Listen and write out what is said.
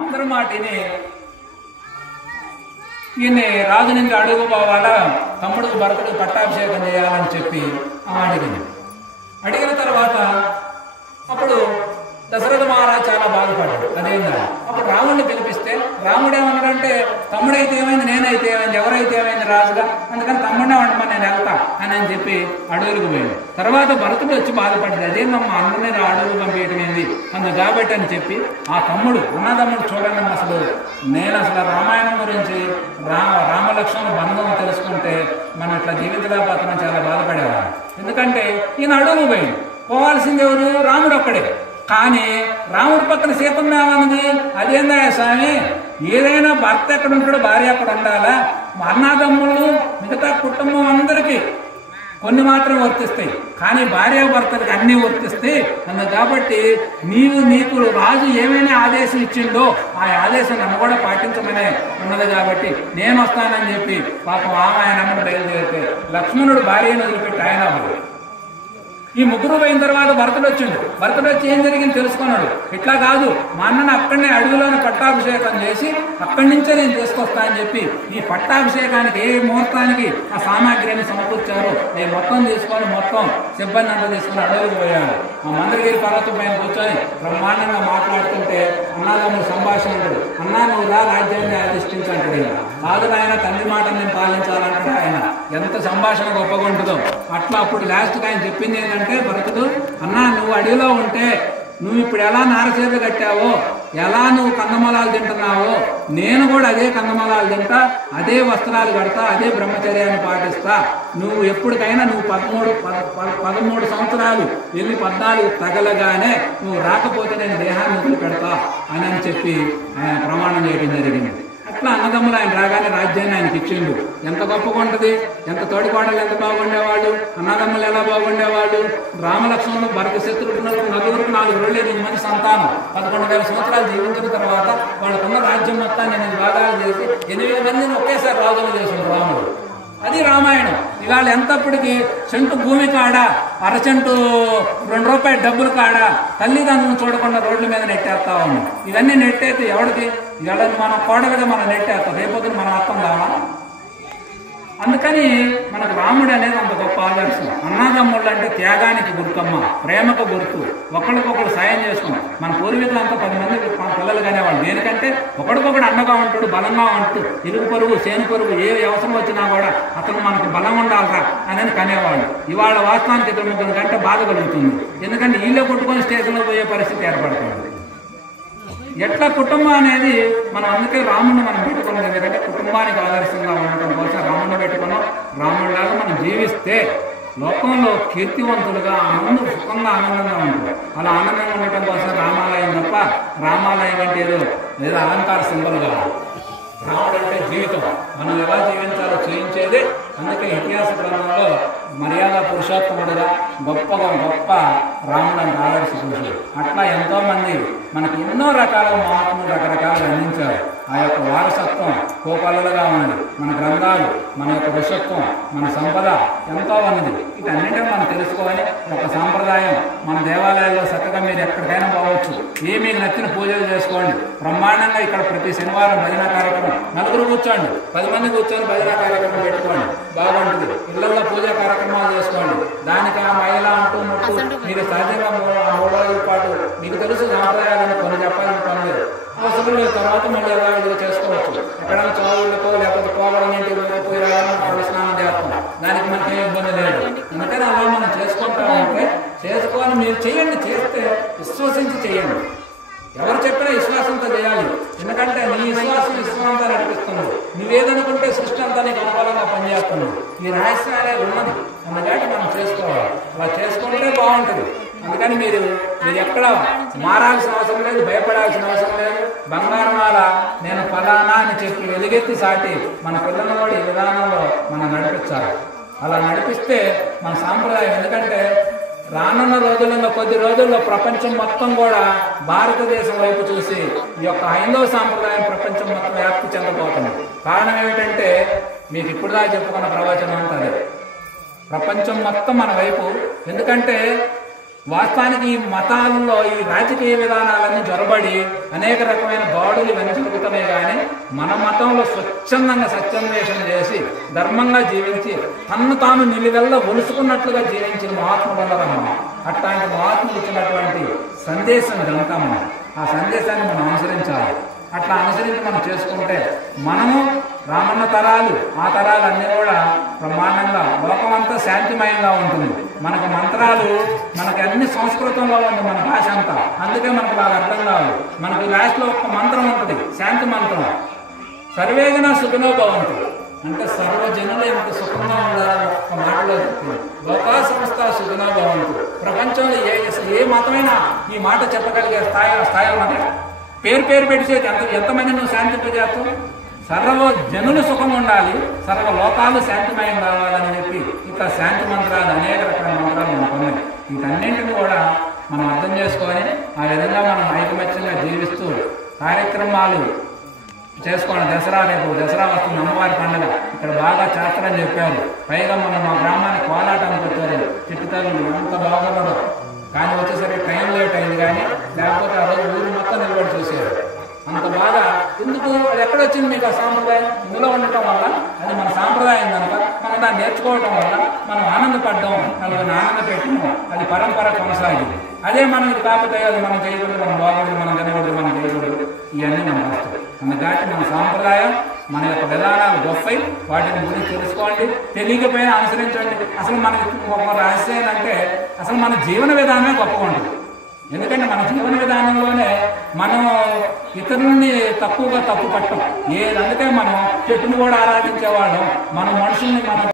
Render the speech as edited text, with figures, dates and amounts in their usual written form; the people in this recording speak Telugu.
అందరి మాటిని ఈయన్ని రాజు నుంచి అడుగు పోవాలా, తమ్ముడికి భరతుడికి పట్టాభిషేకం చేయాలని చెప్పి అడిగిన తర్వాత అప్పుడు దశరథ మహారాజు చాలా బాధపడ్డాడు. అదేందా అప్పుడు రాముడిని పిలిపిస్తే రాముడు ఏమన్నాడంటే, తమ్ముడైతే ఏమైంది, నేనైతే ఏమైంది, ఎవరైతే ఏమైంది రాజుగా, అందుకని తమ్ముడినే వండమని నేను వెళ్తా అని చెప్పి అడవులకు పోయాడు. తర్వాత భరతుడు వచ్చి బాధపడ్డాడు, అదేందమ్మా అందరినీ అడవులు పంపించమైంది కాబట్టి అని చెప్పి ఆ తమ్ముడు అన్నదమ్ముడు చూడండి, నేను అసలు రామాయణం గురించి రామలక్ష్మణ బంధం తెలుసుకుంటే మనం ఇట్లా జీవితలేకపోతున్నాం, చాలా బాధపడేవాడు. ఎందుకంటే ఈయన అడవులు పోయాడు, పోవాల్సింది ఎవరు, రాముడు ఒక్కడే. కానీ రాముడి పక్కన సీతమ్మ ఏమన్నది, అదేందా స్వామి, ఏదైనా భర్త ఎక్కడ ఉంటాడో భార్య అక్కడ ఉండాలా, అన్నదమ్ముళ్ళు మిగతా కుటుంబం అందరికీ కొన్ని వర్తిస్తాయి, కానీ భార్యాభర్తలకు అన్నీ వర్తిస్తాయి కాబట్టి నీకు రాజు ఏమైనా ఆదేశం ఇచ్చిండో ఆ ఆదేశం నన్ను కూడా పాటించమనే ఉన్నది కాబట్టి నేను వస్తానని చెప్పి పాపం ఆయన అమ్మడు బయలుదేరితే లక్ష్మణుడు భార్యను వదిలిపెట్టి ఆయన ఈ ముగ్గురు పోయిన తర్వాత భరతుడు వచ్చి ఏం జరిగింది తెలుసుకున్నాడు. ఇట్లా కాదు, మా అన్నను అక్కడనే అడవిలోనే పట్టాభిషేకం చేసి అక్కడి నుంచే నేను తీసుకొస్తా అని చెప్పి ఈ పట్టాభిషేకానికి ఏ ముహూర్తానికి ఆ సామాగ్రిని సమకూర్చారో అవి మొత్తం తీసుకొని మొత్తం సిబ్బంది అంతా తీసుకుని అడవులకు పోయాడు. ఆ మందరగిరి పర్వతం పైన కూర్చొని బ్రహ్మాండంగా మాట్లాడుతుంటే అన్నదమ్ముడు సంభాషణ ఉంటాడు. అన్నా నువ్వు రాజ్యాన్ని అధిష్ఠించంటాడు. కాదు ఆయన తండ్రి మాటను నేను పాలించాలంటాడు. ఆయన ఎంత సంభాషణ గొప్పగా ఉంటుందో అట్లా అప్పుడు లాస్ట్కి ఆయన చెప్పింది ఏంటంటే, భరతుడు అన్నా నువ్వు అడవిలో ఉంటే నువ్వు ఇప్పుడు ఎలా నారచీరలు కట్టావో, ఎలా నువ్వు కందమూలాలు తింటున్నావో, నేను కూడా అదే కందమూలాలు తింటా, అదే వస్త్రాలు కడతా, అదే బ్రహ్మచర్యాన్ని పాటిస్తా. నువ్వు ఎప్పటికైనా నువ్వు 13 సంవత్సరాలు వెళ్ళి 14 తగలగానే నువ్వు రాకపోతే నేను దేహాన్ని వదిలిపెడతా అని చెప్పి ఆయన ప్రమాణం చేయడం జరిగింది. అట్లా అన్నదమ్ములు ఆయన రాగానే రాజ్యాన్ని ఆయనకి ఇచ్చిండు. ఎంత గొప్పగా ఉంటుంది, ఎంత తోడికోడలు ఎంత బాగుండేవాళ్ళు, అన్నదమ్ములు ఎలా బాగుండేవాళ్ళు. రామలక్ష్మణులు భరత శత్రుఘ్నులకు నలుగురికి 4 రోజులు 8 మంది సంతానం 11,000 సంవత్సరాలు జీవించిన తర్వాత వాళ్ళకున్న రాజ్యం మొత్తాన్ని 8 భాగాలు చేసి 8 మందిని ఒకేసారి రాజులు చేసిండు రాముడు. అది రామాయణం. ఇవాళ ఎంతప్పటికీ సెంటు భూమి కాడ, అరచెంటు 2 రూపాయల డబ్బులు కాడ తల్లిదండ్రులను చూడకుండా రోడ్ల మీద నెట్టేస్తా ఉన్నాం. ఇవన్నీ నెట్టేస్తే ఎవరికి, ఇవాళ మన కోడలుగా మనం నెట్టేస్తాం, రేపొద్దున మనం అర్థం కావా. అందుకని మనకు రాముడు అనేది అంత గొప్ప ఆదర్శం. అన్నదమ్ముళ్ళు అంటే త్యాగానికి గుర్తమ్మ, ప్రేమకు గుర్తు, ఒకరికొకరు సాయం చేసుకున్నాం. మన పూర్వీకులంతా 10 మంది పిల్లలు కానివాళ్ళు. దేనికంటే ఒకడికొకడు అండగా ఉంటాడు, బలంగా ఉంటాడు. ఇరుగు పొరుగు సేను పొరుగు ఏ అవసరం వచ్చినా కూడా అతను మనకు బలం ఉండాలరా అని కనేవాళ్ళు. ఇవాళ వాస్తవానికి 2-3 గంట బాధ కలుగుతుంది. ఎందుకంటే వీళ్ళే కొట్టుకొని స్టేషన్లో పోయే పరిస్థితి ఏర్పడుతుంది. ఎట్లా కుటుంబం అనేది మనం అందుకే రాముడిని మనం పెట్టుకున్నది. ఎందుకంటే కుటుంబానికి ఆదర్శంగా ఉండటం కోసం రాముడిని పెట్టుకున్నాం. రాముడిలాగా మనం జీవిస్తే లోకంలో కీర్తివంతులుగా సుఖంగా ఆనందంగా ఉంటుంది. అలా ఆనందంగా ఉండటం కోసం రామాలయం తప్ప, రామాలయం అంటే ఏదో అలంకార సింబల్ కాదు. రాముడు అంటే జీవితం, మనం ఎలా జీవించాలో చేయించేది. అందుకే ఇతిహాస గ్రంథంలో మర్యాద పురుషోత్తముడుగా గొప్ప రాముడు ఆదర్శ పురుషుడు. అట్లా ఎంతోమంది మనకు ఎన్నో రకాల మహాత్ములు రకరకాలుగా అందించారు. ఆ యొక్క వారసత్వం కోకొల్లలుగా ఉన్నది. మన గ్రంథాలు, మన యొక్క ఋషత్వం, మన సంపద ఎంతో ఉన్నది. వీటన్నింటినీ మనం తెలుసుకోవాలి. ఒక సాంప్రదాయం మన దేవాలయాల్లో చక్కగా మీరు ఎక్కడికైనా పోవచ్చు. మీకు నచ్చిన పూజలు చేసుకోండి. బ్రహ్మాండంగా ఇక్కడ ప్రతి శనివారం భజన కార్యక్రమం, 4 కూర్చోండి, 10 మంది కూర్చొని భజన కార్యక్రమం పెట్టుకోండి, బాగుంటుంది. ఇళ్లలో పూజా కార్యక్రమాలు చేసుకోండి. దానికి ఆ మహిళ అంటున్నట్టు మీరు సహజంగా 3 రోజుల పాటు మీకు తెలుసు సాంప్రదాయాలను కొన్ని చెప్పాలని పని లేదు. అవసరం లేదు, తర్వాత మళ్ళీ ఎలా చేసుకోవచ్చు. ఎక్కడైనా చదువులకో లేకపోతే కోవలన్నింటి పోయి రావాలని స్నానం చేస్తాం, దానికి మనకి ఏం ఇబ్బంది లేదు. అందుకని అలా మనం చేసుకుంటా ఉంటే చేసుకోవాలి. మీరు చేయండి, చేస్తే విశ్వసించి చేయండి. ఎవరు చెప్పినా విశ్వాసంతో చేయాలి. ఎందుకంటే నీ విశ్వాసం విశ్వాసంతో నడిపిస్తుంది. నువ్వేదనుకుంటే సృష్టి అంతా నీకు అనుకూలంగా పనిచేస్తుంది. ఈ రహస్యం అనేది ఉన్నది. అందుకని మనం చేసుకోవాలి. అలా చేసుకుంటే బాగుంటుంది. అందుకని మీరు ఎక్కడ మారాల్సిన అవసరం లేదు, భయపడాల్సిన అవసరం లేదు. బంగారమాల నేను ఫలానా అని చెప్పి వెలుగెత్తి సాటి మన పిల్లలను కూడా ఈ విధానంలో మనం నడిపించాలి. అలా నడిపిస్తే మన సాంప్రదాయం. ఎందుకంటే రానున్న రోజులలో కొద్ది రోజుల్లో ప్రపంచం మొత్తం కూడా భారతదేశం వైపు చూసి ఈ యొక్క హైందవ సాంప్రదాయం ప్రపంచం మొత్తం వ్యాప్తి చెందబోతుంది. కారణం ఏమిటంటే మీకు ఇప్పుడు దాకా చెప్పుకున్న ప్రవచనం అంతా ప్రపంచం మొత్తం మన వైపు. ఎందుకంటే వాస్తవానికి ఈ మతాల్లో ఈ రాజకీయ విధానాలన్నీ జొరబడి అనేక రకమైన గాడులు ఇవన్నీ జరుగుతున్నాయి. కానీ మన మతంలో స్వచ్ఛందంగా సత్యాన్వేషణ చేసి ధర్మంగా జీవించి తన్ను తాను నిలువెల్ల ఒలుసుకున్నట్లుగా జీవించిన మహాత్ములు ఉన్నారమ్మా. అట్లాంటి మహాత్ములు ఇచ్చినటువంటి సందేశం ఇదంతా మనం ఆ సందేశాన్ని మనం అనుసరించాలి. అట్లా అనుసరించి మనం చేసుకుంటే మనము రామన్న తరాలు ఆ తరాలు అన్నీ కూడా బ్రహ్మాండంగా లోకమంతా శాంతిమయంగా ఉంటుంది. మనకు మంత్రాలు మనకి అన్ని సంస్కృతంలో ఉంది మన భాష అంతా. అందుకే మనకు బాగా అర్థం కావాలి. మనకి లాస్ట్లో ఒక మంత్రం ఉంటుంది, శాంతి మంత్రం. సర్వేజన సుఖినో భవంతు అంటే సర్వజనులు ఎంత సుఖంగా ఉండాలని ఒక మాటలో చెప్తుంది. లోకా సంస్థ సుఖినో భవంతు. ప్రపంచంలో ఏ మతమైనా ఈ మాట చెప్పగలిగే స్థాయి ఉన్నది. పేరు పెట్టేసి ఎంతమంది నువ్వు శాంతింపజేస్తావు? సర్వ జనులు సుఖం ఉండాలి, సర్వ లోకాలు శాంతిమయం కావాలని చెప్పి ఇట్లా శాంతి మంత్రాలు అనేక రకాల మంత్రాలు మనకు ఉన్నాయి. వీటన్నింటినీ కూడా మనం అర్థం చేసుకొని ఆ విధంగా మనం ఐకమత్యంగా జీవిస్తూ కార్యక్రమాలు చేసుకోండి. రేపు దసరా వస్తుంది, అమ్మవారి పండుగ. ఇక్కడ బాగా చేస్తారని చెప్పారు. పైగా మనం మా గ్రామానికి కోలాటానికి వచ్చారు. చిట్టుతల్లి ఎంత బాగున్నారో. కానీ వచ్చేసరికి టైం లేట్ అయింది. కానీ లేకపోతే ఆ రోజు ఊరు మొత్తం నిలబడి చూసేది. అంత బాగా ఎందుకు అది ఎక్కడొచ్చింది మీకు ఆ సాంప్రదాయం? ఇందులో ఉండటం వల్ల అది మన సాంప్రదాయం కనుక మనం దాన్ని నేర్చుకోవటం వల్ల మనం ఆనందపడ్డాం, నలుగురిని ఆనంద పెట్టడం, అది పరంపర కొనసాగింది. అదే మనం ఇది కాకపోతే అది మనం చేయకూడదు, మనం బాగుండదు, మనం తినకూడదు, మనం చేయకూడదు, ఇవన్నీ మనం వస్తాయి. అందుకని మన సాంప్రదాయం మన యొక్క విధానాలు గొప్పై వాటిని గురించి తెలుసుకోండి. తెలియకపోయినా అనుసరించండి. అసలు మనకి గొప్ప రహస్యం ఏంటంటే అసలు మన జీవన విధానమే గొప్పగా ఉంటుంది. ఎందుకంటే మన జీవన విధానంలోనే మనం ఇతరులని తప్పు పట్టం. అందుకే మనం చెట్టును కూడా ఆరాధించేవాళ్ళం. మన మనుషుల్ని మనం